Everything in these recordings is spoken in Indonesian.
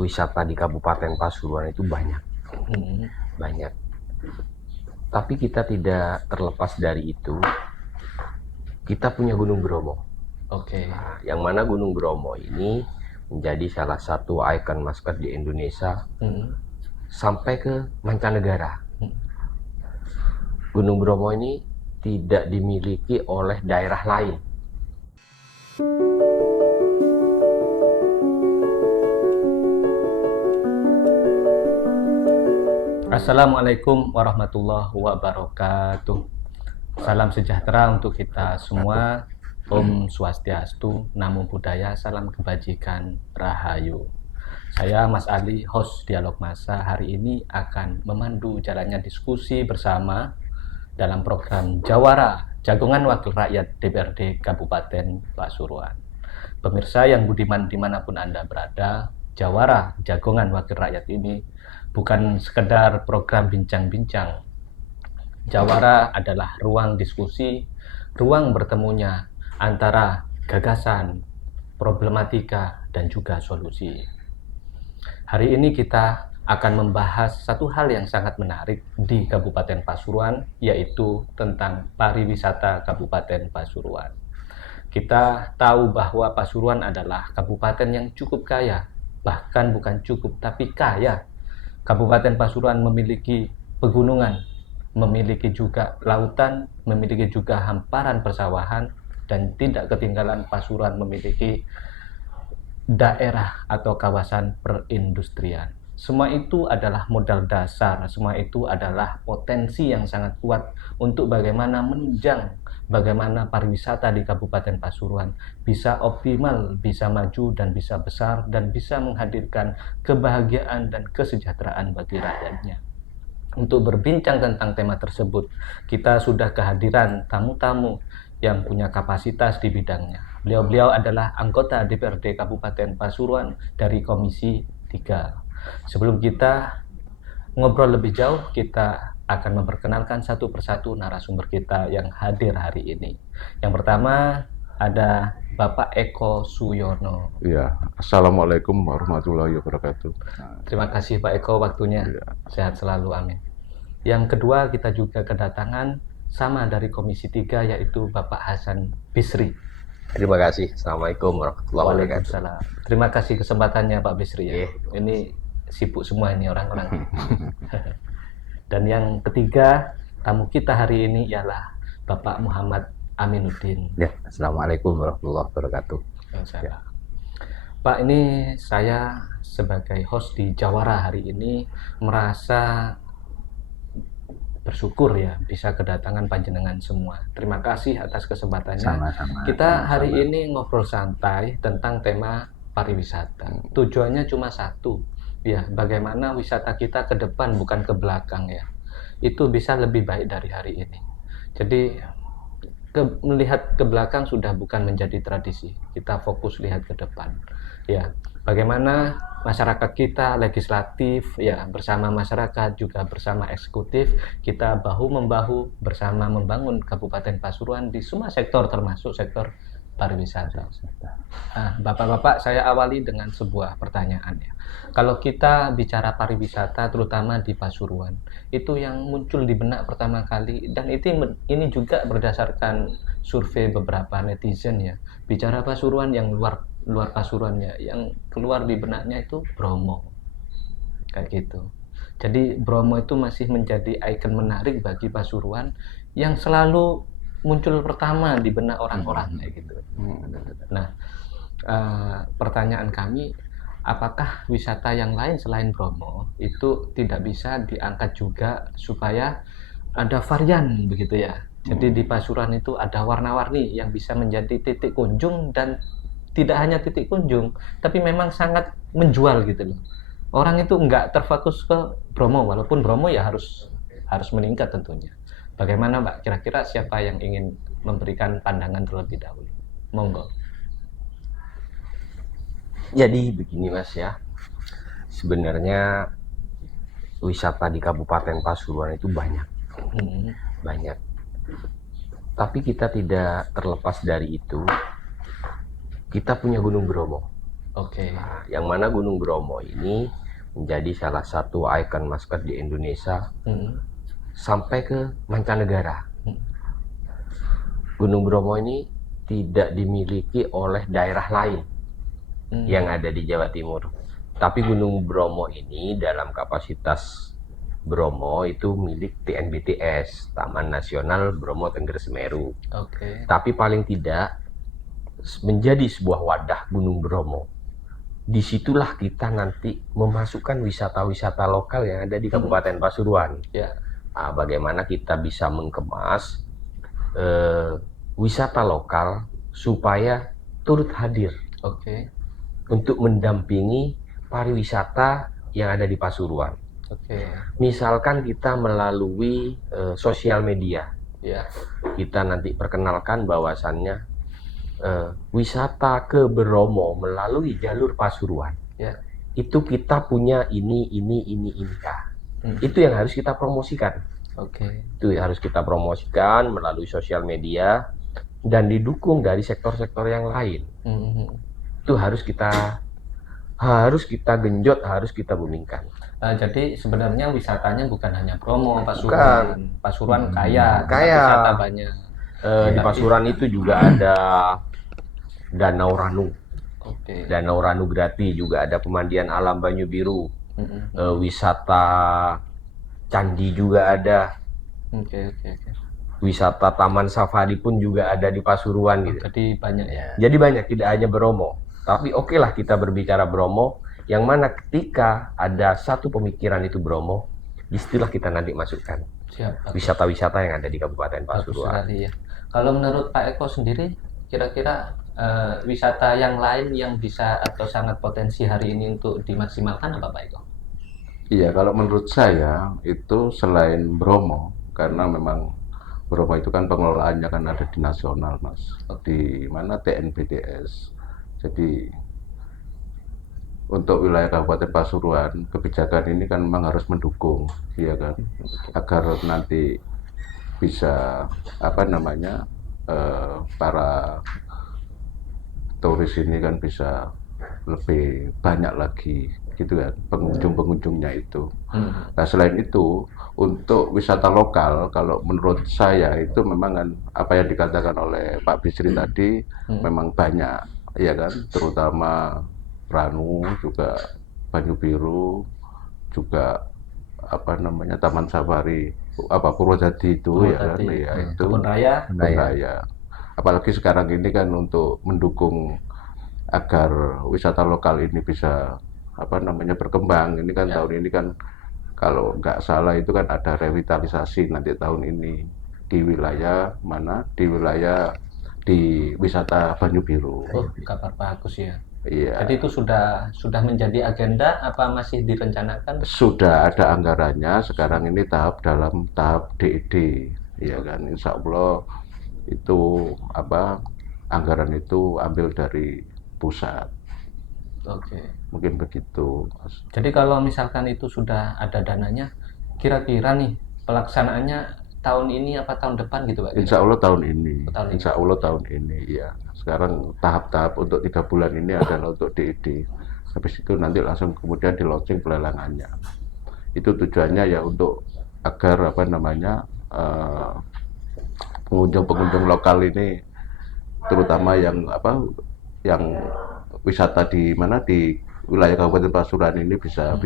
wisata di Kabupaten Pasuruan itu banyak, banyak. Tapi kita tidak terlepas dari itu, kita punya Gunung Bromo. Oke. Yang mana Gunung Bromo ini menjadi salah satu ikon maskot di Indonesia sampai ke mancanegara. Gunung Bromo ini tidak dimiliki oleh daerah lain. Assalamualaikum warahmatullahi wabarakatuh. Salam sejahtera untuk kita semua. Om Swastiastu, Namo Buddhaya, salam kebajikan, Rahayu. Saya Mas Ali, host Dialog Masa. Hari ini akan memandu jalannya diskusi bersama dalam program Jawara, Jagongan Wakil Rakyat DPRD Kabupaten Pasuruan. Pemirsa yang budiman dimanapun Anda berada, Jawara, Jagongan Wakil Rakyat ini bukan sekedar program bincang-bincang. Jawara adalah ruang diskusi, ruang bertemunya antara gagasan, problematika, dan juga solusi. Hari ini kita akan membahas satu hal yang sangat menarik di Kabupaten Pasuruan, yaitu tentang pariwisata Kabupaten Pasuruan. Kita tahu bahwa Pasuruan adalah kabupaten yang cukup kaya, bahkan bukan cukup tapi kaya. Kabupaten Pasuruan memiliki pegunungan, memiliki juga lautan, memiliki juga hamparan persawahan, dan tidak ketinggalan Pasuruan memiliki daerah atau kawasan perindustrian. Semua itu adalah modal dasar, semua itu adalah potensi yang sangat kuat untuk bagaimana menunjang, bagaimana pariwisata di Kabupaten Pasuruan bisa optimal, bisa maju, dan bisa besar, dan bisa menghadirkan kebahagiaan dan kesejahteraan bagi rakyatnya. Untuk berbincang tentang tema tersebut, kita sudah kehadiran tamu-tamu yang punya kapasitas di bidangnya. Beliau-beliau adalah anggota DPRD Kabupaten Pasuruan dari Komisi 3. Sebelum kita ngobrol lebih jauh, kita akan memperkenalkan satu persatu narasumber kita yang hadir hari ini. Yang pertama ada Bapak Eko Suyono. Ya, Assalamualaikum warahmatullahi wabarakatuh. Terima kasih Pak Eko waktunya. Ya. Sehat selalu, amin. Yang kedua kita juga kedatangan sama dari Komisi 3, yaitu Bapak Hasan Bisri. Terima kasih. Assalamualaikum warahmatullahi wabarakatuh. Waalaikumsalam. Terima kasih kesempatannya Pak Bisri ya. Ini sibuk semua ini orang-orang. Dan yang ketiga tamu kita hari ini ialah Bapak Muhammad Aminuddin. Ya, Assalamualaikum warahmatullahi wabarakatuh. Ya. Pak, ini saya sebagai host di Jawara hari ini merasa bersyukur ya bisa kedatangan panjenengan semua. Terima kasih atas kesempatannya. Sama-sama. Kita hari ini ngobrol santai tentang tema pariwisata. Tujuannya cuma satu, ya bagaimana wisata kita ke depan bukan ke belakang ya. Itu bisa lebih baik dari hari ini. Jadi melihat ke belakang sudah bukan menjadi tradisi. Kita fokus lihat ke depan. Ya, bagaimana masyarakat kita legislatif ya bersama masyarakat juga bersama eksekutif kita bahu-membahu bersama membangun Kabupaten Pasuruan di semua sektor termasuk sektor pariwisata. Bapak-bapak, saya awali dengan sebuah pertanyaan ya. Kalau kita bicara pariwisata terutama di Pasuruan, itu yang muncul di benak pertama kali dan ini juga berdasarkan survei beberapa netizen ya. Bicara Pasuruan yang luar Pasuruannya, yang keluar di benaknya itu Bromo. Kayak gitu. Jadi Bromo itu masih menjadi ikon menarik bagi Pasuruan yang selalu muncul pertama di benak orang-orang kayak gitu. Nah, pertanyaan kami, apakah wisata yang lain selain Bromo itu tidak bisa diangkat juga supaya ada varian begitu ya? Jadi di Pasuruan itu ada warna-warni yang bisa menjadi titik kunjung dan tidak hanya titik kunjung, tapi memang sangat menjual gitu loh. Orang itu nggak terfokus ke Bromo, walaupun Bromo ya harus meningkat tentunya. Bagaimana Mbak? Kira-kira siapa yang ingin memberikan pandangan terlebih dahulu? Monggo. Jadi begini Mas ya. Sebenarnya wisata di Kabupaten Pasuruan itu banyak. Banyak. Tapi kita tidak terlepas dari itu. Kita punya Gunung Bromo. Oke. Nah, yang mana Gunung Bromo ini menjadi salah satu ikon maskot di Indonesia sampai ke mancanegara. Gunung Bromo ini tidak dimiliki oleh daerah lain yang ada di Jawa Timur. Tapi Gunung Bromo ini dalam kapasitas Bromo itu milik TNBTS, Taman Nasional Bromo Tengger Semeru. Oke. Tapi paling tidak menjadi sebuah wadah Gunung Bromo. Disitulah kita nanti memasukkan wisata-wisata lokal yang ada di Kabupaten Pasuruan. Ya. Nah, bagaimana kita bisa mengemas wisata lokal supaya turut hadir Oke. untuk mendampingi pariwisata yang ada di Pasuruan. Oke. Misalkan kita melalui sosial media, Ya. kita nanti perkenalkan bahwasannya wisata ke Bromo melalui jalur Pasuruan. Ya. Itu kita punya ini. Itu yang harus kita promosikan. Oke. Itu harus kita promosikan melalui sosial media dan didukung dari sektor-sektor yang lain. Itu harus kita genjot, harus kita boomingkan. Jadi sebenarnya wisatanya bukan hanya Bromo, Pasuruan. Pasuruan kaya. Wisata banyak. Di Pasuruan itu juga ada Danau Ranu. Oke. Danau Ranu Grati, juga ada pemandian alam Banyu Biru. Wisata candi juga ada. Oke. Wisata taman safari pun juga ada di Pasuruan gitu. Jadi banyak ya. Jadi banyak, tidak hanya Bromo. Tapi oke lah kita berbicara Bromo, yang mana ketika ada satu pemikiran itu Bromo, disitulah kita nanti masukkan Siap. wisata-wisata yang ada di Kabupaten Bagus Pasuruan. sekali ya. Kalau menurut Pak Eko sendiri, kira-kira wisata yang lain yang bisa atau sangat potensi hari ini untuk dimaksimalkan apa Pak Eko? Iya, kalau menurut saya itu selain Bromo, karena memang Bromo itu kan pengelolaannya kan ada di nasional, Mas. Di mana TNBTS. Jadi untuk wilayah Kabupaten Pasuruan, kebijakan ini kan memang harus mendukung, ya kan, agar nanti bisa para turis ini kan bisa lebih banyak lagi, gitu kan, pengunjung-pengunjungnya itu. Nah, selain itu, untuk wisata lokal, kalau menurut saya itu memang kan apa yang dikatakan oleh Pak Bisri tadi memang banyak, ya kan, terutama Ranu, juga Banyu Biru, juga Taman Safari Purwodadi itu, ya kan, ya itu Kebun Raya. Raya. Apalagi sekarang ini kan untuk mendukung agar wisata lokal ini bisa berkembang. Ini kan tahun ini kan kalau nggak salah itu kan ada revitalisasi nanti tahun ini di wilayah mana? Di wilayah di wisata Banyu Biru. Oh, kabar bagus ya. Iya. Jadi itu sudah menjadi agenda apa masih direncanakan? Sudah ada anggarannya, sekarang ini dalam tahap DED, ya kan. Insya Allah itu anggaran itu ambil dari pusat. Oke. Mungkin begitu, Mas. Jadi kalau misalkan itu sudah ada dananya, kira-kira nih pelaksanaannya tahun ini apa tahun depan gitu Pak? Insya Allah tahun ini. Tahun ini. Insya Allah tahun ini, ya. Sekarang tahap-tahap untuk 3 bulan ini adalah untuk DED. Habis itu nanti langsung kemudian di launching pelelangannya. Itu tujuannya ya untuk agar pengunjung-pengunjung lokal ini, terutama yang wisata di wilayah Kabupaten Pasuruan ini bisa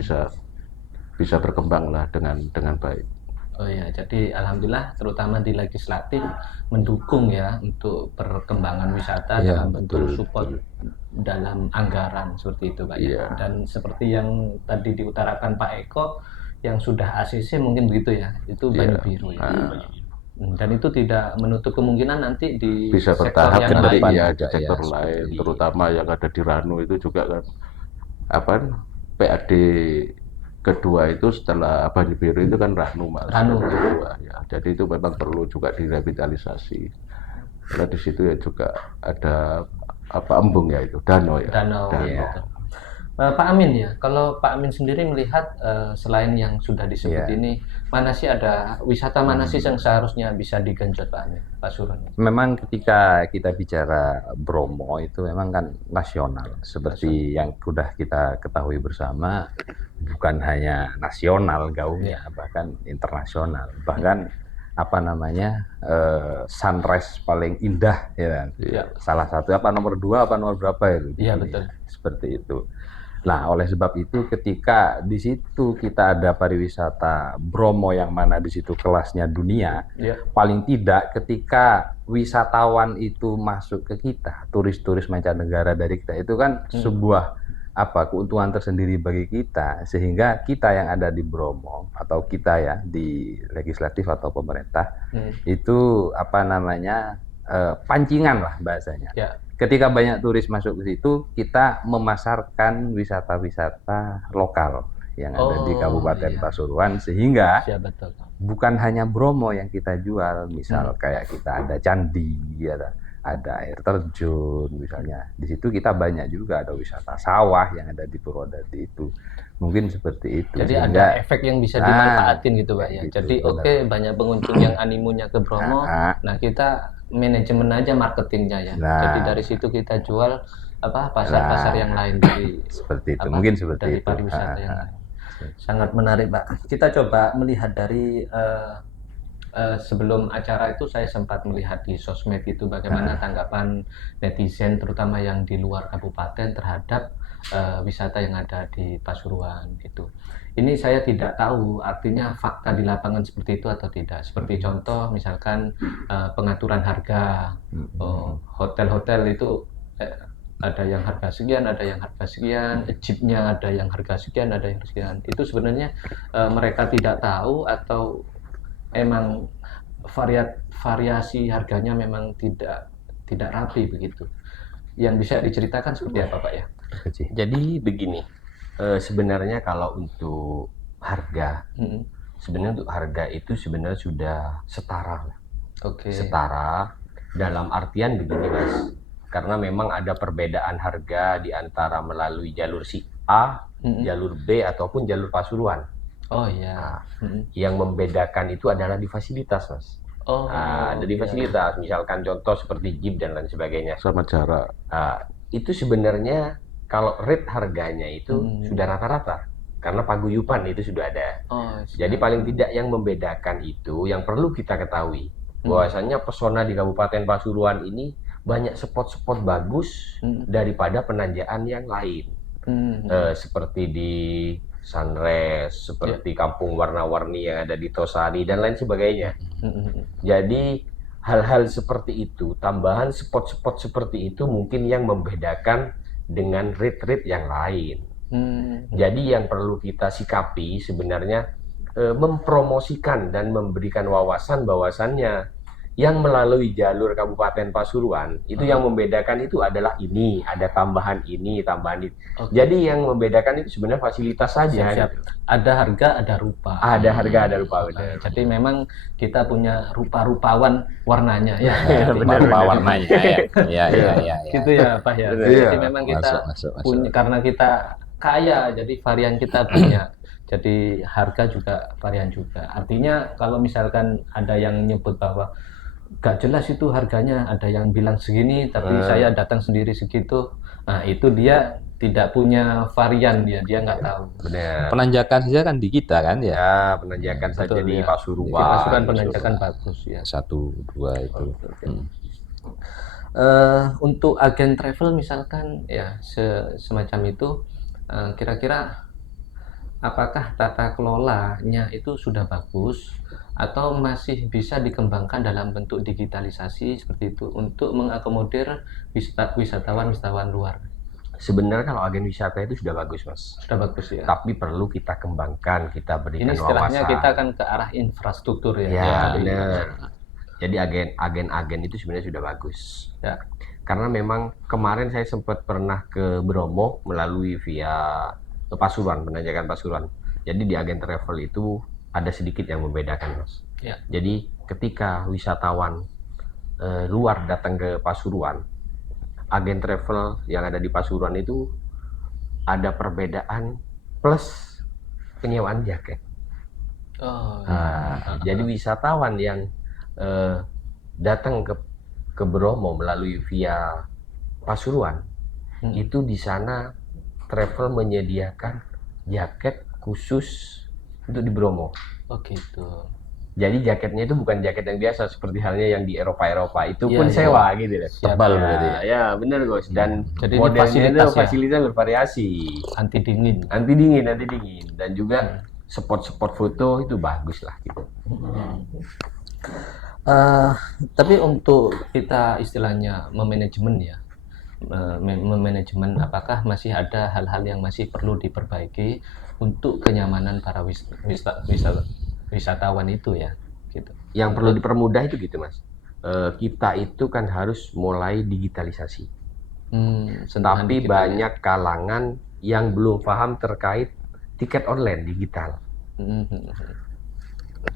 berkembang lah dengan baik. Oh ya, jadi alhamdulillah terutama di legislatif mendukung ya untuk perkembangan wisata Ya, dalam bentuk betul, support dalam anggaran seperti itu Pak ya. Iya. Dan seperti yang tadi diutarakan Pak Eko yang sudah ACC mungkin begitu ya, itu Banyu Biru ya. Dan itu tidak menutup kemungkinan nanti di Bisa sektor bertahap yang nanti lain. ya di juga sektor ya, lain, seperti- terutama yang ada di Ranu itu juga kan PAD kedua itu setelah Banyu Biru itu kan Ranu, Mas. Ranu. Kedua, ya. Jadi itu memang perlu juga direvitalisasi. Karena di situ ya juga ada embung ya itu danau ya. Danau. Danau. Gitu. Pak Amin ya, kalau Pak Amin sendiri melihat selain yang sudah disebut Iya. ini, mana sih ada wisata mana sih yang seharusnya bisa digenjot Pak Amin, Pak Surun? Memang ketika kita bicara Bromo itu memang kan nasional, seperti yang sudah kita ketahui bersama, bukan hanya nasional gaungnya, bahkan internasional, bahkan apa namanya sunrise paling indah ya kan? Salah satu apa nomor 2 apa nomor berapa itu? Iya betul. Seperti itu. Nah, oleh sebab itu ketika di situ kita ada pariwisata Bromo yang mana di situ kelasnya dunia, paling tidak ketika wisatawan itu masuk ke kita, turis-turis mancanegara dari kita itu kan sebuah keuntungan tersendiri bagi kita, sehingga kita yang ada di Bromo atau kita ya di legislatif atau pemerintah itu pancingan lah bahasanya. Ketika banyak turis masuk ke situ, kita memasarkan wisata-wisata lokal yang ada di Kabupaten Pasuruan, sehingga bukan hanya Bromo yang kita jual, misal kayak kita ada candi, ada air terjun misalnya. Di situ kita banyak juga ada wisata sawah yang ada di Purwodadi itu. Mungkin seperti itu. Jadi ada efek yang bisa dimanfaatin gitu Pak ya. Gitu, Jadi banyak pengunjung yang animonya ke Bromo. Nah, kita manajemen aja marketingnya ya. Jadi dari situ kita jual pasar-pasar yang lain dari seperti itu. Mungkin seperti dari itu. pariwisata yang lain. Sangat menarik Pak. Kita coba melihat dari sebelum acara itu saya sempat melihat di sosmed itu bagaimana tanggapan netizen terutama yang di luar kabupaten terhadap wisata yang ada di Pasuruan gitu. Ini saya tidak tahu artinya fakta di lapangan seperti itu atau tidak. Seperti contoh misalkan pengaturan harga, hotel-hotel itu ada yang harga sekian, ada yang harga sekian, jeepnya ada yang harga sekian, ada yang sekian. Itu sebenarnya mereka tidak tahu atau emang variasi harganya memang tidak rapi begitu. Yang bisa diceritakan seperti apa Pak ya? Jadi begini, sebenarnya kalau untuk harga, sebenarnya untuk harga itu sebenarnya sudah setara. Setara dalam artian begini Mas, karena memang ada perbedaan harga di antara melalui jalur si A, jalur B ataupun jalur Pasuruan. Yang membedakan itu adalah di fasilitas Mas. Ada di fasilitas, misalkan contoh seperti jeep dan lain sebagainya. Sama jarak. Itu sebenarnya kalau rate harganya itu sudah rata-rata karena paguyuban itu sudah ada. Jadi paling tidak yang membedakan itu yang perlu kita ketahui bahwasanya pesona di Kabupaten Pasuruan ini banyak spot-spot bagus daripada penanjaan yang lain. Seperti di Sunrise, seperti kampung warna-warni yang ada di Tosari dan lain sebagainya. Jadi hal-hal seperti itu, tambahan spot-spot seperti itu mungkin yang membedakan dengan rate-rate yang lain. Jadi yang perlu kita sikapi sebenarnya mempromosikan dan memberikan wawasan bahwasannya yang melalui jalur Kabupaten Pasuruan itu yang membedakan itu adalah ini, ada tambahan ini, tambahan itu. Jadi yang membedakan itu sebenarnya fasilitas saja. Gitu. Ada harga, ada rupa. Ada harga, ada rupa. Jadi memang kita punya rupa-rupawan warnanya ya. Rupa warnanya ya. Gitu ya Pak ya. Jadi memang kita punya karena kita kaya, jadi varian kita banyak. Jadi harga juga varian juga. Artinya kalau misalkan ada yang nyebut bahwa gak jelas itu harganya, ada yang bilang segini tapi saya datang sendiri segitu, nah itu dia tidak punya varian, dia nggak tahu. Benar. Penanjakan saja kan di kita kan ya. Ya, penanjakan saja di Pasuruan. Di Pasuruan penanjakan bagus ya. 1, 2 itu. Untuk agen travel misalkan ya semacam itu, kira-kira apakah tata kelolanya itu sudah bagus atau masih bisa dikembangkan dalam bentuk digitalisasi seperti itu untuk mengakomodir wisatawan luar? Sebenarnya kalau agen wisata itu sudah bagus Mas. Sudah bagus ya. Tapi perlu kita kembangkan, kita berikan wawasan. Ini istilahnya wawasan. kita akan ke arah infrastruktur ya. Ya benar. Jadi agen-agen itu sebenarnya sudah bagus. Ya. Karena memang kemarin saya sempat pernah ke Bromo melalui via Pasuruan, penanjakan Pasuruan. Jadi di agen travel itu ada sedikit yang membedakan Mas. Ya. Jadi ketika wisatawan luar datang ke Pasuruan, agen travel yang ada di Pasuruan itu ada perbedaan plus penyewaan jaket. Jadi wisatawan yang datang ke Bromo melalui via Pasuruan, itu di sana travel menyediakan jaket khusus untuk di Bromo. Oh gitu. Jadi jaketnya itu bukan jaket yang biasa seperti halnya yang di Eropa itu Iya, pun iya. sewa gitu loh. Tebal Ya, berarti. ya benar Gus. Dan Jadi ini modelnya itu fasilitas ya? fasilitas bervariasi. Anti dingin. Anti dingin dan juga spot-spot foto itu bagus lah gitu. Tapi untuk kita istilahnya memanajemen ya, memanajemen apakah masih ada hal-hal yang masih perlu diperbaiki untuk kenyamanan para wisatawan itu ya, gitu. Yang perlu dipermudah itu gitu Mas. Kita itu kan harus mulai digitalisasi. Sentuhan Tapi dikit banyak kalangan yang belum paham terkait tiket online digital.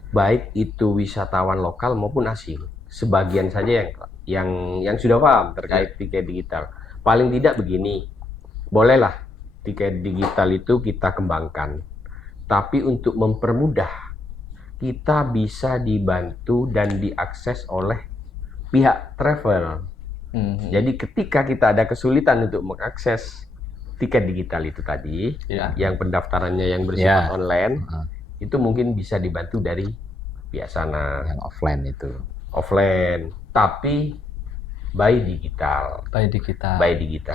Baik itu wisatawan lokal maupun asing. Sebagian saja yang sudah paham terkait tiket digital. Paling tidak begini, bolehlah tiket digital itu kita kembangkan. Tapi untuk mempermudah, kita bisa dibantu dan diakses oleh pihak travel. Jadi ketika kita ada kesulitan untuk mengakses tiket digital itu tadi, yang pendaftarannya yang bersifat online, itu mungkin bisa dibantu dari pihak sana. Yang offline itu. Offline, tapi by digital. By digital.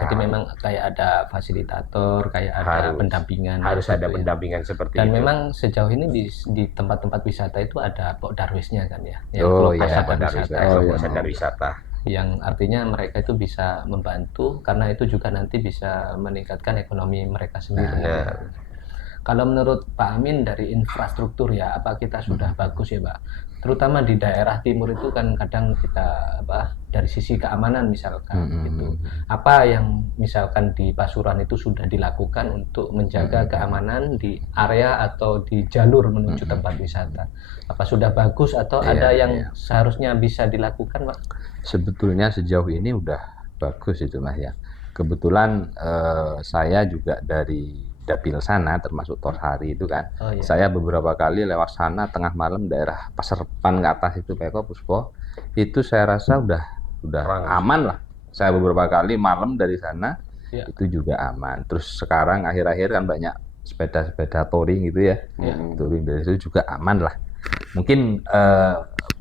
Jadi memang kayak ada fasilitator, kayak ada pendampingan. Harus ada pendampingan seperti dan itu. Dan memang sejauh ini di tempat-tempat wisata itu ada Pok Darwisnya kan ya. Kelompok sadar wisata. Yang artinya mereka itu bisa membantu karena itu juga nanti bisa meningkatkan ekonomi mereka sendiri. Kalau menurut Pak Amin dari infrastruktur ya, apa kita sudah bagus ya Pak? Terutama di daerah timur itu kan kadang kita dari sisi keamanan misalkan gitu. Apa yang misalkan di Pasuruan itu sudah dilakukan untuk menjaga keamanan di area atau di jalur menuju tempat wisata? Apa sudah bagus atau ada yang seharusnya bisa dilakukan Pak? Sebetulnya sejauh ini udah bagus itu Mas ya. Kebetulan saya juga dari Dapil sana termasuk Torsari itu kan. Saya beberapa kali lewat sana tengah malam daerah Paserpan ke atas itu Peko Puspo. Itu saya rasa udah aman lah. Saya beberapa kali malam dari sana itu juga aman. Terus sekarang akhir-akhir kan banyak sepeda-sepeda touring gitu ya. Touring dari situ juga aman lah. Mungkin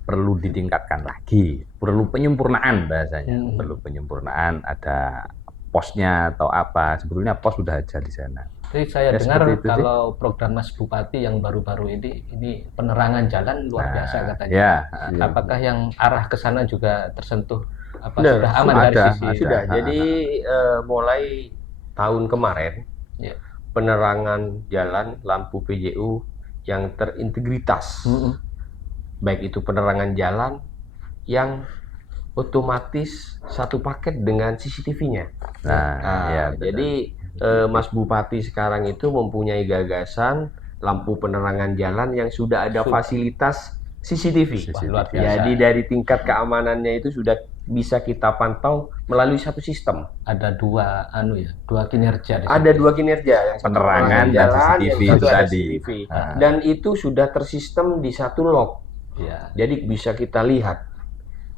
perlu ditingkatkan lagi, perlu penyempurnaan bahasanya. Perlu penyempurnaan, ada posnya atau apa. Sebetulnya pos sudah ada di sana. Jadi saya dengar kalau program Mas Bupati yang baru-baru ini penerangan jalan luar biasa katanya. Apakah yang arah ke sana juga tersentuh? Apa sudah aman dari sisi? Sudah. Jadi mulai tahun kemarin penerangan jalan lampu PJU yang terintegritas, baik itu penerangan jalan yang otomatis satu paket dengan CCTV-nya. Jadi Mas Bupati sekarang itu mempunyai gagasan lampu penerangan jalan yang sudah ada fasilitas CCTV. Luar biasa. Jadi dari tingkat keamanannya itu sudah bisa kita pantau melalui satu sistem. Ada dua kinerja. Ada dua kinerja, yang penerangan dan CCTV itu tadi. Dan itu sudah tersistem di satu log. Jadi bisa kita lihat.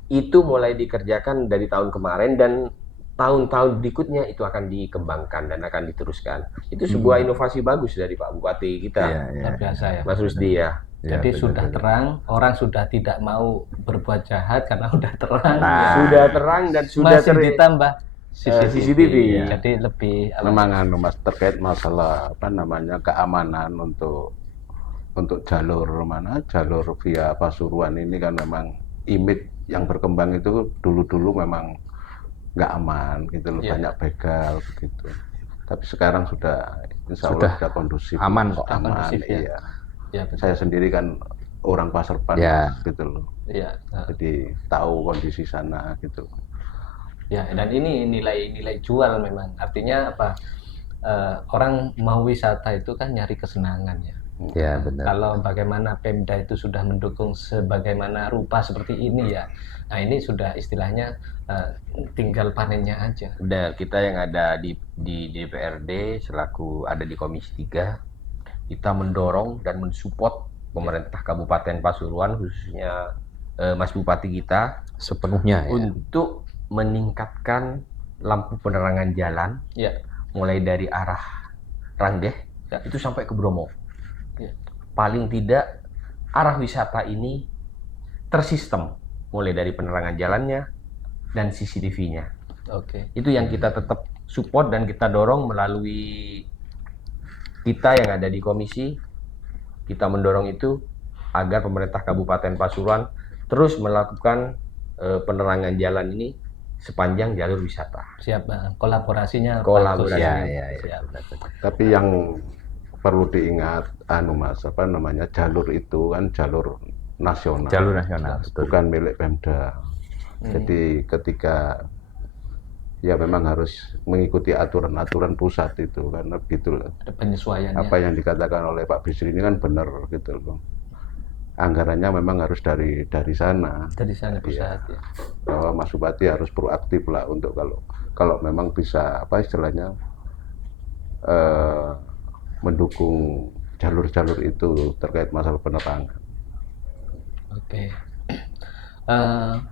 Itu mulai dikerjakan dari tahun kemarin dan tahun-tahun berikutnya itu akan dikembangkan dan akan diteruskan. Itu sebuah inovasi bagus dari Pak Bupati kita. Luar biasa ya. Mas Rusdi ya. Jadi sudah terang, orang sudah tidak mau berbuat jahat karena sudah terang. Sudah terang dan sudah masih ditambah CCTV. Jadi lebih memang Mas terkait masalah keamanan untuk jalur via Pasuruan ini kan memang image yang berkembang itu dulu memang nggak aman gitu loh, banyak begal begitu. Tapi sekarang sudah insya Allah sudah kondusif, aman kok. Aman, iya. Saya sendiri kan orang Paserpan gitu loh. Jadi tahu kondisi sana gitu. Dan ini nilai jual memang. Artinya apa? Orang mau wisata itu kan nyari kesenangan ya. Ya, benar. Kalau bagaimana Pemda itu sudah mendukung sebagaimana rupa seperti ini ya. Nah, ini sudah istilahnya tinggal panennya aja. Udah, kita yang ada di DPRD selaku ada di Komisi 3, kita mendorong dan mensupport pemerintah Kabupaten Pasuruan, khususnya Mas Bupati kita, Sepenuhnya ya. untuk meningkatkan lampu penerangan jalan, Ya. mulai dari arah Ranggeh itu sampai ke Bromo. Ya. Paling tidak arah wisata ini tersistem, mulai dari penerangan jalannya dan CCTV-nya. Oke. Itu yang kita tetap support dan kita dorong melalui kita yang ada di komisi. Kita mendorong itu agar pemerintah Kabupaten Pasuruan terus melakukan penerangan jalan ini sepanjang jalur wisata. Siap, kolaborasinya Kolaborasi. bagus. Ya. Siap. Tapi yang perlu diingat, Mas, apa namanya, jalur itu kan jalur nasional. Jalur nasional, betul. Bukan milik Pemda. Jadi ketika ya memang harus mengikuti aturan-aturan pusat itu, karena begitu Ada penyesuaiannya. apa yang dikatakan oleh Pak Bisri ini kan benar gitu loh. Anggarannya memang harus dari sana. Dari sana pusat ya. Bahwa Mas Bupati harus proaktif lah untuk kalau memang bisa apa istilahnya mendukung jalur-jalur itu terkait masalah penerangan. Oke.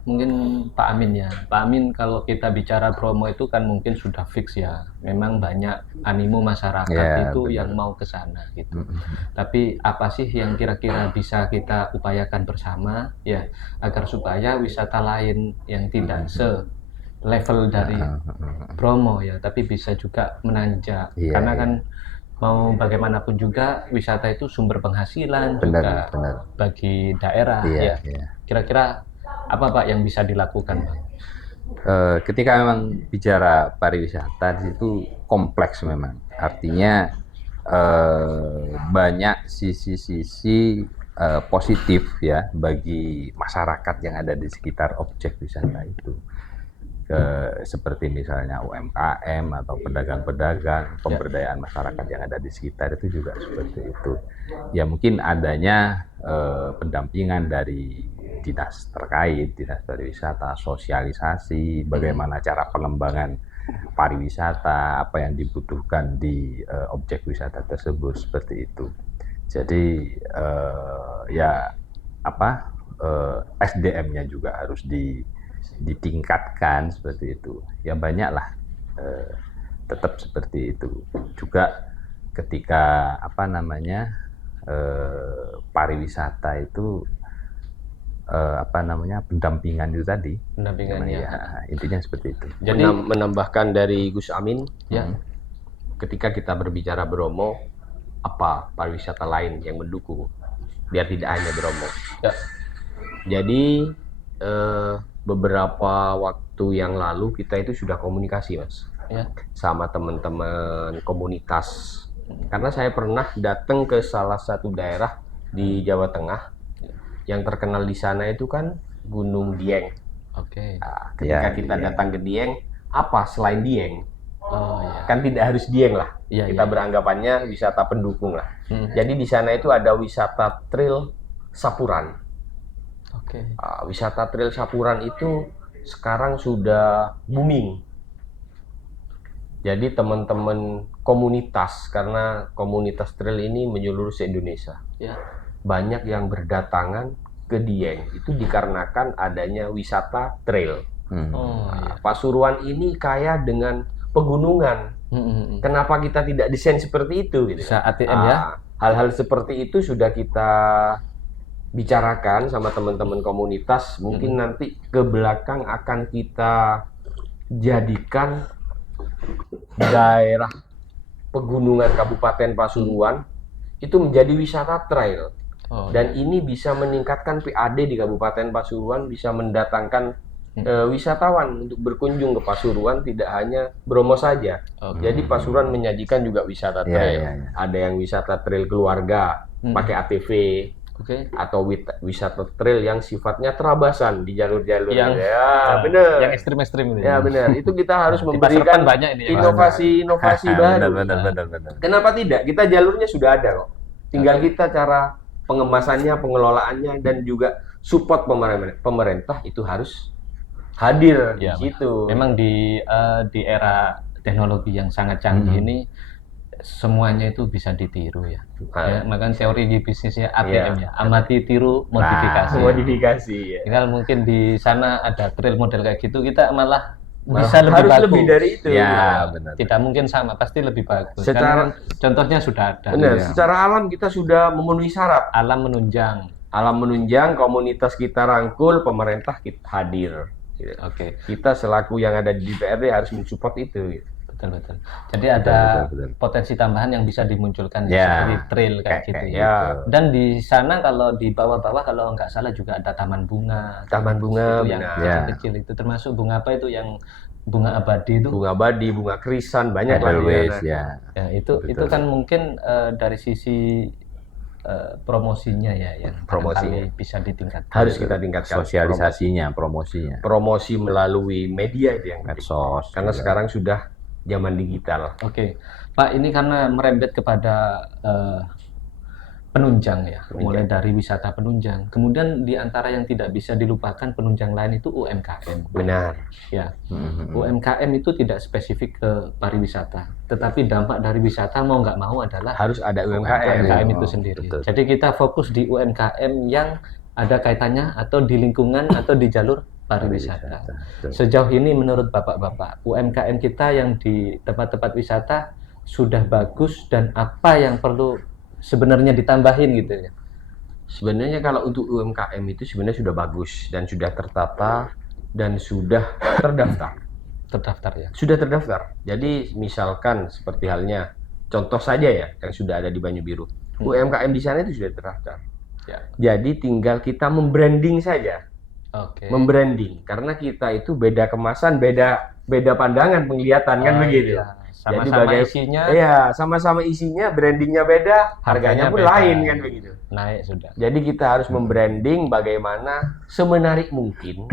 Mungkin Pak Amin ya. Pak Amin, kalau kita bicara Bromo itu kan mungkin sudah fix ya. Memang banyak animo masyarakat Ya, itu benar. yang mau ke sana gitu. Tapi apa sih yang kira-kira bisa kita upayakan bersama ya agar supaya wisata lain yang tidak se-level dari Bromo ya, tapi bisa juga menanjak. Iya, Karena iya. kan mau bagaimanapun juga wisata itu sumber penghasilan Benar, juga benar. bagi daerah Iya, ya. iya. Kira-kira apa Pak yang bisa dilakukan Pak? Ketika memang bicara pariwisata di situ kompleks memang. Artinya banyak sisi-sisi positif ya bagi masyarakat yang ada di sekitar objek wisata itu. Seperti misalnya UMKM atau pedagang-pedagang, pemberdayaan masyarakat yang ada di sekitar itu juga seperti itu. Ya mungkin adanya pendampingan dari dinas terkait, dinas pariwisata, sosialisasi, bagaimana cara pengembangan pariwisata, apa yang dibutuhkan di objek wisata tersebut seperti itu. Jadi SDM-nya juga harus ditingkatkan seperti itu. Ya banyaklah tetap seperti itu. Juga ketika pariwisata itu pendampingan itu tadi. Pendampingannya. Ya, intinya seperti itu. Jadi Menambahkan dari Gus Amin, ya, ketika kita berbicara Bromo, apa pariwisata lain yang mendukung biar tidak hanya Bromo. ya, Jadi beberapa waktu yang lalu kita itu sudah komunikasi Mas ya, sama teman-teman komunitas, karena saya pernah datang ke salah satu daerah di Jawa Tengah yang terkenal di sana itu kan Gunung Dieng. oke. Nah, ketika Ya, kita Dieng. datang ke Dieng, apa selain Dieng? Oh ya. Kan tidak harus Dieng lah. Iya, Kita iya. beranggapannya wisata pendukung lah. Hmm. Jadi di sana itu ada wisata trail Sapuran. Oke. Wisata trail Sapuran itu sekarang sudah booming. Jadi teman-teman komunitas, karena komunitas trail ini menyeluruh se-Indonesia, Ya. banyak yang berdatangan ke Dieng. Itu dikarenakan adanya wisata trail. Oh ya. Pasuruan ini kaya dengan pegunungan. Kenapa kita tidak desain seperti itu? Gitu. Bisa ATM ya. Hal-hal seperti itu sudah kita bicarakan sama teman-teman komunitas. Mungkin nanti ke belakang akan kita jadikan daerah pegunungan Kabupaten Pasuruan itu menjadi wisata trail. Oh, Dan ini bisa meningkatkan PAD di Kabupaten Pasuruan, bisa mendatangkan wisatawan untuk berkunjung ke Pasuruan, tidak hanya Bromo saja. Oke. Jadi Pasuruan menyajikan juga wisata Iya, trail. iya, iya. Ada yang wisata trail keluarga, pakai ATV, Oke. atau wisata trail yang sifatnya terabasan di jalur-jalur. Yang- Ya, benar. Yang ekstrim-ekstrim itu. Ya, benar. Itu kita harus Di memberikan Pasuruan banyak ini ya, Mas. inovasi-inovasi baru. Benar. Kenapa tidak? Kita jalurnya sudah ada kok. Tinggal kita cara pengemasannya, pengelolaannya, dan juga support pemerintah itu harus hadir Ya, di situ. memang di era teknologi yang sangat canggih ini semuanya itu bisa ditiru ya. Ya, makanya teori di bisnisnya ATM ya, amati, tiru, modifikasi. Modifikasi ya. Tinggal mungkin di sana ada trail model kayak gitu, kita malah bisa lebih harus bagus. lebih dari itu. Ya, benar. Tidak mungkin sama, pasti lebih bagus. Secara- Karena kan contohnya sudah ada. Benar, Iya. secara alam kita sudah memenuhi syarat. Alam menunjang. Alam menunjang, komunitas kita rangkul, pemerintah kita hadir. Gitu. Oke, Kita selaku yang ada di DPRD harus mensupport itu. Gitu. betul. Jadi ada betul. potensi tambahan yang bisa dimunculkan Ya. seperti trail kayak gitu ya. Ya, Dan di sana kalau di bawah-bawah kalau nggak salah juga ada taman bunga. taman bunga, Itu yang benar. Ya. kecil itu termasuk bunga apa itu yang bunga abadi itu. bunga abadi, bunga krisan, banyak lah di Edelweiss sana. ya. Ya, itu kan mungkin dari sisi promosinya ya yang Promosinya. barangkali bisa ditingkatkan. Harus kita tingkatkan. Sosialisasinya, promosinya. Promosi melalui media itu yang penting. Medsos. Karena juga. sekarang sudah zaman digital. Oke, Pak, ini karena merembet kepada penunjang ya, mulai dari wisata penunjang. Kemudian di antara yang tidak bisa dilupakan penunjang lain itu UMKM. Benar. Ya, UMKM itu tidak spesifik ke pariwisata, tetapi dampak dari wisata mau nggak mau adalah Harus ada UMKM. UMKM itu sendiri. betul. Jadi kita fokus di UMKM yang ada kaitannya atau di lingkungan atau di jalur pariwisata. Betul. Sejauh ini menurut Bapak-bapak, UMKM kita yang di tempat-tempat wisata sudah bagus dan apa yang perlu sebenarnya ditambahin gitu ya? Sebenarnya kalau untuk UMKM itu sebenarnya sudah bagus dan sudah tertata dan sudah terdaftar. Terdaftar ya? Sudah terdaftar. Jadi misalkan seperti halnya contoh saja ya yang sudah ada di Banyu Biru. UMKM di sana itu sudah terdaftar. Ya. Jadi tinggal kita membranding saja. Oke. Membranding karena kita itu beda kemasan, beda pandangan, penglihatan kan Oh, begitu. iya. Jadi Sama-sama bagai- isinya Iya, sama-sama isinya, brandingnya beda, harganya pun beda. lain kan begitu. naik sudah. Jadi kita harus membranding bagaimana semenarik mungkin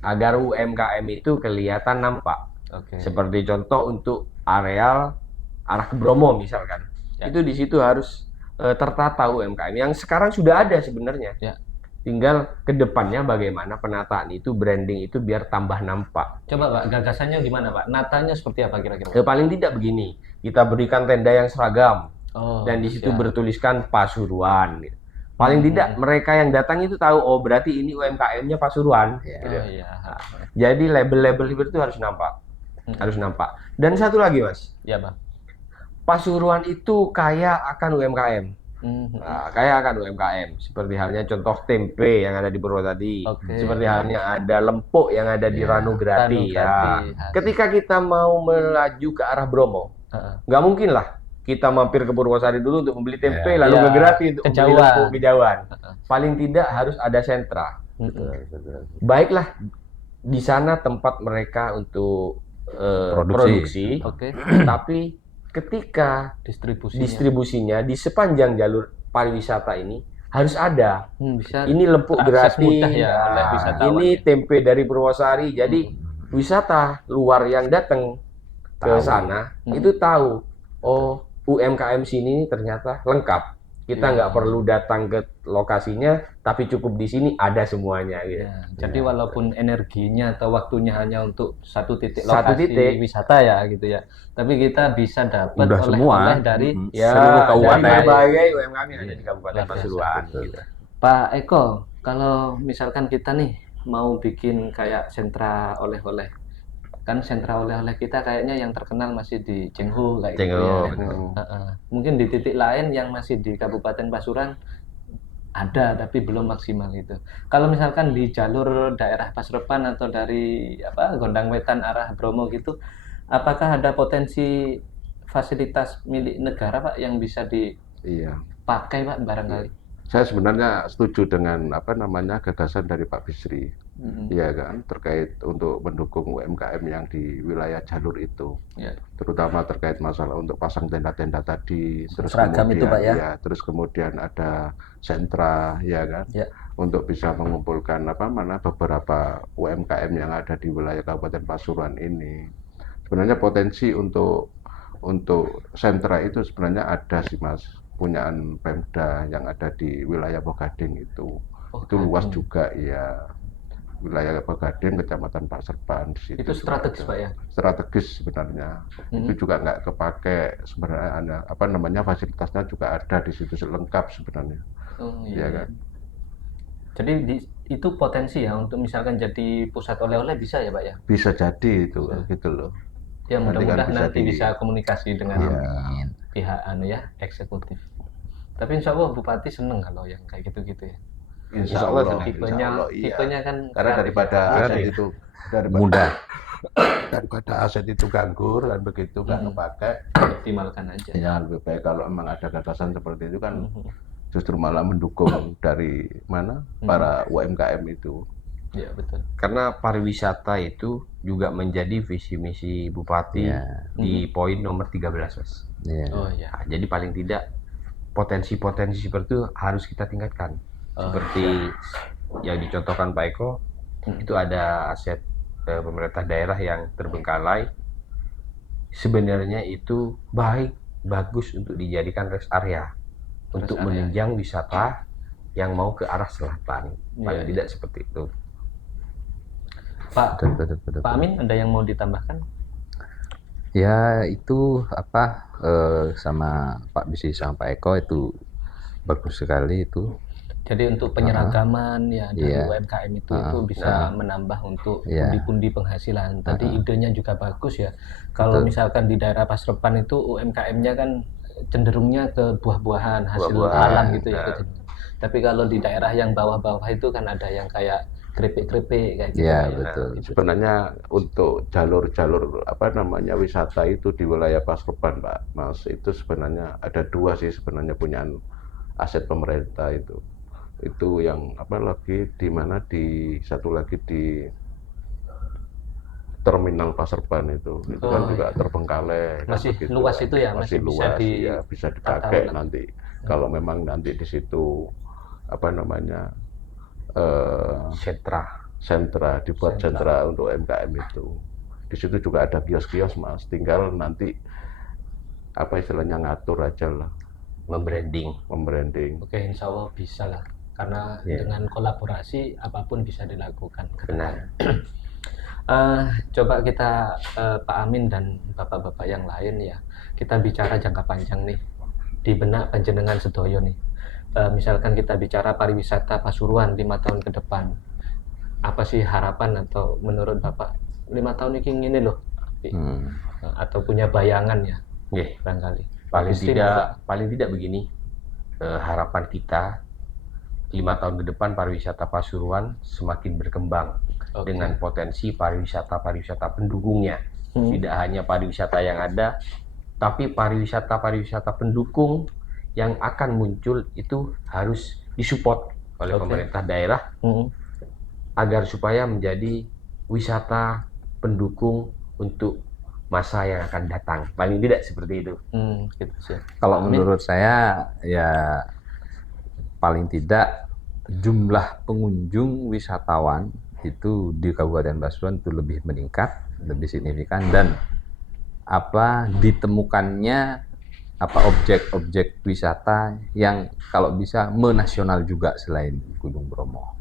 agar UMKM itu kelihatan nampak. Oke. Seperti contoh untuk areal arah ke Bromo misalkan. Ya. Itu di situ harus tertata UMKM yang sekarang sudah ada sebenarnya. Ya. Tinggal ke depannya bagaimana penataan itu, branding itu biar tambah nampak. Coba Pak, gagasannya gimana Pak? Natanya seperti apa kira-kira? Paling tidak begini, kita berikan tenda yang seragam Oh, dan di situ siap. bertuliskan Pasuruan. Gitu. Paling tidak mereka yang datang itu tahu, oh berarti ini UMKM-nya Pasuruan. Gitu. Oh iya. Jadi label-label itu harus nampak, harus nampak. Dan satu lagi mas, Ya Pak. Pasuruan itu kaya akan UMKM. Mhm. Nah, kaya akan UMKM. Seperti halnya contoh tempe yang ada di Purwodadi. Oke. Seperti halnya ada lempuk yang ada di Ranograti. Ya. Ranograti. Ketika kita mau melaju ke arah Bromo, Heeh. nggak mungkin lah kita mampir ke Purwosari dulu untuk membeli tempe, Ya. lalu Ya, ke Grati untuk membeli kejauhan. lempuk kejauhan. Paling tidak harus ada sentra. Mhm. Baiklah di sana tempat mereka untuk produksi, Oke. tapi ketika Distribusinya. distribusinya di sepanjang jalur pariwisata ini harus ada. Bisa Ini lempuk terakses gratis, mudah ya oleh nah, wisatawan ini ya. tempe dari Purwosari. Jadi wisata luar yang datang ke sana itu tahu, oh UMKM sini ternyata lengkap. Kita nggak perlu datang ke lokasinya, tapi cukup di sini ada semuanya. Gitu. Ya, jadi walaupun energinya atau waktunya hanya untuk satu titik Satu lokasi titik. wisata ya gitu ya, tapi kita bisa dapat Udah semua. oleh-oleh dari Ya, Seluruh dari kabupaten. berbagai UMKM yang ada di Kabupaten Luar biasa. Pasuruan. Gitu. Pak Eko. Kalau misalkan kita nih mau bikin kayak sentra oleh-oleh, kan sentra oleh-oleh kita kayaknya yang terkenal masih di Cengho kayak gitu Cengho, ya. betul. Mungkin di titik lain yang masih di Kabupaten Pasuruan ada tapi belum maksimal itu. Kalau misalkan di jalur daerah Pasrepan atau dari Gondang Wetan arah Bromo gitu, apakah ada potensi fasilitas milik negara Pak yang bisa Iya. dipakai Pak barangkali? Saya sebenarnya setuju dengan gagasan dari Pak Bisri, ya kan, terkait untuk mendukung UMKM yang di wilayah jalur itu, Ya. terutama terkait masalah untuk pasang tenda-tenda tadi, terus Seragam itu, Pak, ya? terus kemudian ada sentra, ya kan, Ya. untuk bisa mengumpulkan beberapa UMKM yang ada di wilayah Kabupaten Pasuruan ini. Sebenarnya potensi untuk sentra itu sebenarnya ada sih Mas. punyaan Pemda yang ada di wilayah Pegading itu. Oh, Itu luas Gading. juga ya. Wilayah Pegading, Kecamatan Pak Serpan di situ. Itu juga strategis ada. Pak ya? Strategis sebenarnya. Itu juga nggak kepake sebenarnya, apa namanya, fasilitasnya juga ada di situ lengkap sebenarnya. Oh Iya iya. kan? Jadi itu potensi ya untuk misalkan jadi pusat oleh-oleh bisa ya Pak ya? Bisa jadi itu gitu loh. Ya Nanti kan mudah-mudahan nanti bisa bisa komunikasi dengan Iya. pihak anu ya eksekutif. Tapi insya Allah Bupati seneng kalau yang kayak gitu-gitu ya. Insya Allah, Tipenya iya. tipenya kan Karena kreatif. daripada aset Kreatif. itu Mudah. daripada aset itu ganggur kan begitu nggak kepake, optimalkan aja. ya lebih baik kalau memang ada gagasan seperti itu kan justru malah mendukung dari mana para UMKM itu. Ya betul. Karena pariwisata itu juga menjadi visi misi Bupati di poin nomor 13, Mas. Iya. Oh iya. Nah, jadi paling tidak potensi-potensi seperti itu harus kita tingkatkan. Seperti yang dicontohkan Pak Eko, itu ada aset pemerintah daerah yang terbengkalai. Sebenarnya itu bagus untuk dijadikan rest area untuk menunjang wisata yang mau ke arah selatan. Paling tidak seperti itu. Pak Betul. Pak Amin ada yang mau ditambahkan? Ya itu apa sama Pak Bisi sama Pak Eko itu bagus sekali itu. Jadi untuk penyeragaman ya dari Iya. UMKM itu bisa menambah untuk pundi-pundi penghasilan. Tadi idenya juga bagus ya. Kalau misalkan di daerah Pasrepan itu UMKM-nya kan cenderungnya ke buah-buahan, hasil alam gitu ya. Tapi kalau di daerah yang bawah-bawah itu kan ada yang kayak keripik-keripik kayak gitu. Iya ya. betul. Sebenarnya untuk jalur-jalur apa namanya wisata itu di wilayah Pasrepan, Pak Mas, itu sebenarnya ada dua sih sebenarnya punyaan aset pemerintah itu. Itu yang apa lagi di mana, di satu lagi di terminal Pasrepan itu kan juga terbengkalai. Masih begitu, luas itu ya, masih masih bisa luas, ya, bisa dipakai nanti. Kalau memang nanti di situ apa namanya sentra dibuat sentra untuk UMKM itu. Di situ juga ada kios-kios, Mas. Tinggal nanti apa istilahnya ngatur aja lah, Membranding. Oke, insya Allah bisa lah. Karena dengan kolaborasi apapun bisa dilakukan. Benar. Coba kita Pak Amin dan bapak-bapak yang lain ya, kita bicara jangka panjang nih di benak panjenengan sedoyo nih. Misalkan kita bicara pariwisata Pasuruan 5 tahun ke depan, apa sih harapan atau menurut bapak 5 tahun ini loh, atau punya bayangan ya, barangkali. Paling tidak begini, harapan kita 5 tahun ke depan pariwisata Pasuruan semakin berkembang dengan potensi pariwisata pendukungnya. Tidak hanya pariwisata yang ada, tapi pariwisata pendukung yang akan muncul itu harus disupport oleh pemerintah daerah agar supaya menjadi wisata pendukung untuk masa yang akan datang. Paling tidak seperti itu. Gitu sih. Kalau menurut saya ya paling tidak jumlah pengunjung wisatawan itu di Kabupaten Pasuruan itu lebih meningkat, lebih signifikan, dan apa ditemukannya apa objek-objek wisata yang kalau bisa menasional juga selain Gunung Bromo.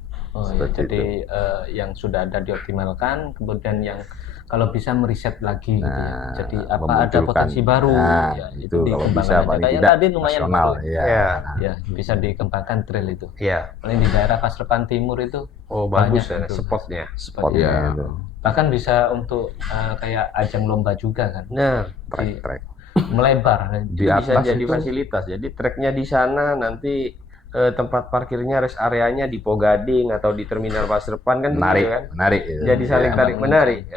Ya, jadi yang sudah ada dioptimalkan, kemudian yang kalau bisa meriset lagi gitu ya. Jadi apa ada potensi baru ya, itu kalau bisa paling kayak tidak tadi lumayan nasional ya, bisa dikembangkan trail itu. Iya. Paling di daerah Pasrepan Timur itu bagus banyak ya spotnya. Spotnya itu. Bahkan bisa untuk kayak ajang lomba juga kan. Nah, Trek. Melebar. Di bisa jadi fasilitas. Jadi treknya di sana, nanti tempat parkirnya, rest areanya di Pogading atau di terminal Pasrepan kan menarik, kan? menarik. Jadi saling tarik menarik.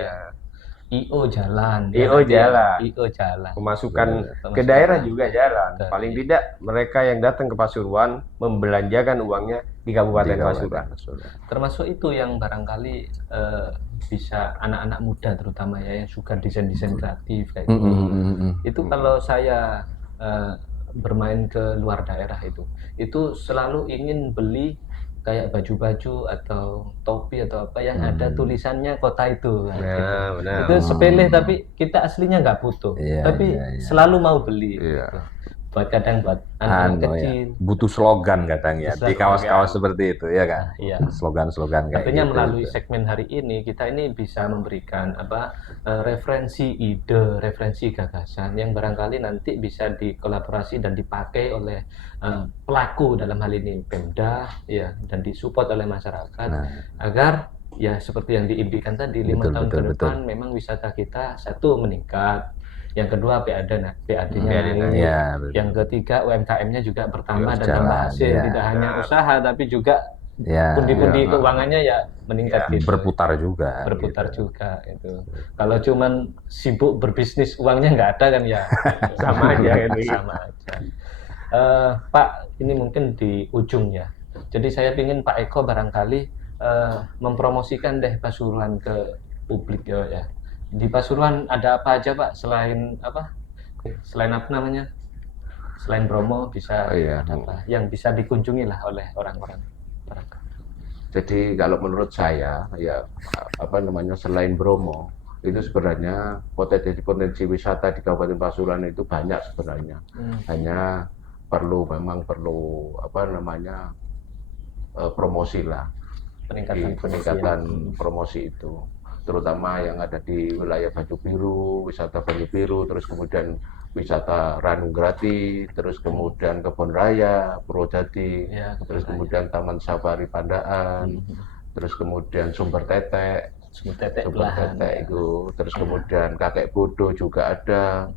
IO jalan. IO jalan. Pemasukan ke daerah juga jalan. Paling tidak mereka yang datang ke Pasuruan membelanjakan uangnya di Kabupaten Pasuruan. Termasuk itu yang barangkali bisa anak-anak muda terutama ya yang suka desain-desain kreatif kayak gitu. Itu kalau saya bermain ke luar daerah itu selalu ingin beli kayak baju-baju atau topi atau apa yang ada tulisannya kota itu. Benar. Itu sepele tapi kita aslinya nggak butuh, tapi selalu mau beli. Gitu. buat anak ya. kecil. Butuh slogan kadang ya Bisa di kaos-kaos slogan. seperti itu ya kan. Iya. Slogan-slogan kayak Artinya gitu. melalui segmen hari ini kita ini bisa memberikan referensi ide, referensi gagasan yang barangkali nanti bisa dikolaborasi dan dipakai oleh pelaku dalam hal ini Pemda ya, dan disupport oleh masyarakat agar ya seperti yang diimpikan tadi 5 tahun ke depan memang wisata kita satu meningkat, yang kedua PAD-nya naik, Ya, yang ketiga UMKM-nya juga bertambah dan Jalan, tambah hasil, ya. tidak hanya usaha tapi juga ya, pundi-pundi keuangannya ya meningkat gitu. berputar juga. Berputar gitu. juga itu. Kalau cuman sibuk berbisnis uangnya nggak ada kan ya Sama aja kan. sama aja. Pak, ini mungkin di ujung ya. Jadi saya ingin Pak Eko barangkali mempromosikan deh Pasuruan ke publik ya. Di Pasuruan ada apa aja Pak selain apa? Selain apa namanya? Selain Bromo bisa Iya. ada apa? Yang bisa dikunjungi lah oleh orang-orang. Jadi kalau menurut saya ya apa namanya, selain Bromo itu sebenarnya potensi wisata di Kabupaten Pasuruan itu banyak sebenarnya. Hanya memang perlu apa namanya promosi lah, peningkatan promosi itu, terutama yang ada di wilayah Baju Biru, wisata Baju Biru, terus kemudian wisata Ranungrati, terus kemudian Kebon Raya, Purwodadi, terus kemudian Taman Safari Pandaan, terus kemudian Sumber Tetek itu, terus kemudian Kakek Bodo juga ada,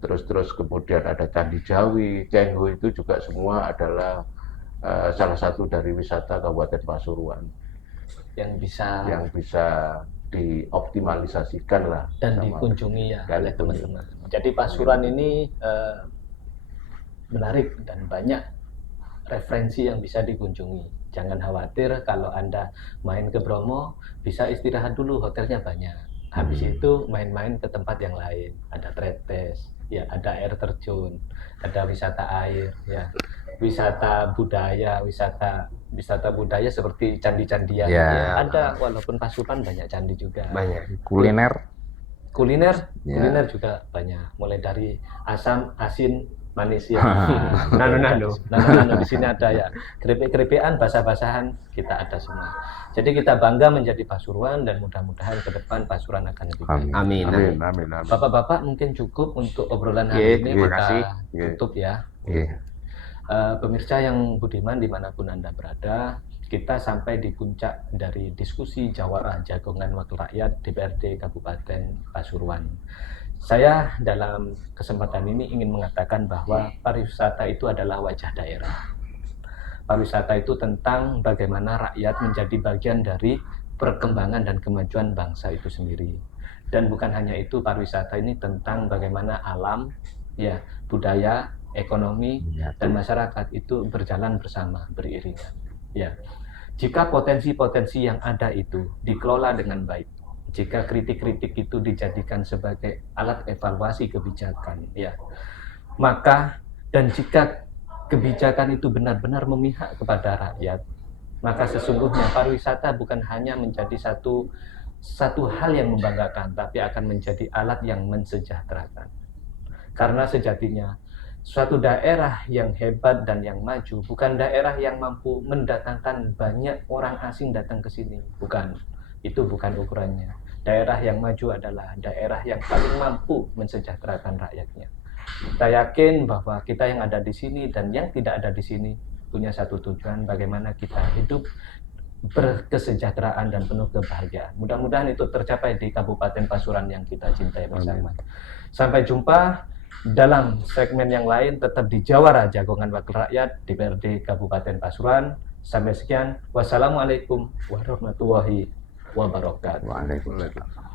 terus kemudian ada Candi Jawi, Cengho, itu juga semua adalah salah satu dari wisata Kabupaten Pasuruan yang bisa dioptimalisasikan lah dan dikunjungi ya oleh teman-teman. Jadi Pasuruan ini menarik dan banyak referensi yang bisa dikunjungi. Jangan khawatir kalau Anda main ke Bromo, bisa istirahat dulu, hotelnya banyak. Habis itu main-main ke tempat yang lain. Ada tretes, ya ada air terjun, ada wisata air, ya wisata budaya, wisata budaya seperti candi-candian. Ya. Ada, walaupun Pasuruan banyak candi juga. Banyak. Kuliner Ya. juga banyak, mulai dari asam, asin, manis ya. Nano-nano Di sini ada ya, keripik-keripikan, basah-basahan kita ada semua. Jadi kita bangga menjadi Pasuruan dan mudah-mudahan ke depan Pasuruan akan lebih baik. Amin. Bapak-bapak mungkin cukup untuk obrolan hari ini, terima kita kasih. tutup ya. Pemirsa yang budiman dimanapun Anda berada, kita sampai di puncak dari diskusi Jawara Jagongan Wakil Rakyat DPRD Kabupaten Pasuruan. Saya dalam kesempatan ini ingin mengatakan bahwa pariwisata itu adalah wajah daerah. Pariwisata itu tentang bagaimana rakyat menjadi bagian dari perkembangan dan kemajuan bangsa itu sendiri. Dan bukan hanya itu, pariwisata ini tentang bagaimana alam, ya, budaya, ekonomi, dan masyarakat itu berjalan bersama, beriringan. Ya, jika potensi-potensi yang ada itu dikelola dengan baik, jika kritik-kritik itu dijadikan sebagai alat evaluasi kebijakan, ya, maka dan jika kebijakan itu benar-benar memihak kepada rakyat, maka sesungguhnya pariwisata bukan hanya menjadi satu hal yang membanggakan, tapi akan menjadi alat yang mensejahterakan. Karena sejatinya suatu daerah yang hebat dan yang maju bukan daerah yang mampu mendatangkan banyak orang asing datang ke sini, bukan. Itu bukan ukurannya. Daerah yang maju adalah daerah yang paling mampu mensejahterakan rakyatnya. Kita yakin bahwa kita yang ada di sini dan yang tidak ada di sini punya satu tujuan, bagaimana kita hidup berkesejahteraan dan penuh kebahagiaan. Mudah-mudahan itu tercapai di Kabupaten Pasuruan yang kita cintai bersama. Sampai jumpa dalam segmen yang lain, tetap di Jawara Jagongan Wakil Rakyat DPRD Kabupaten Pasuruan. Sampai sekian. Wassalamualaikum warahmatullahi wabarakatuh. Waalaikumsalam.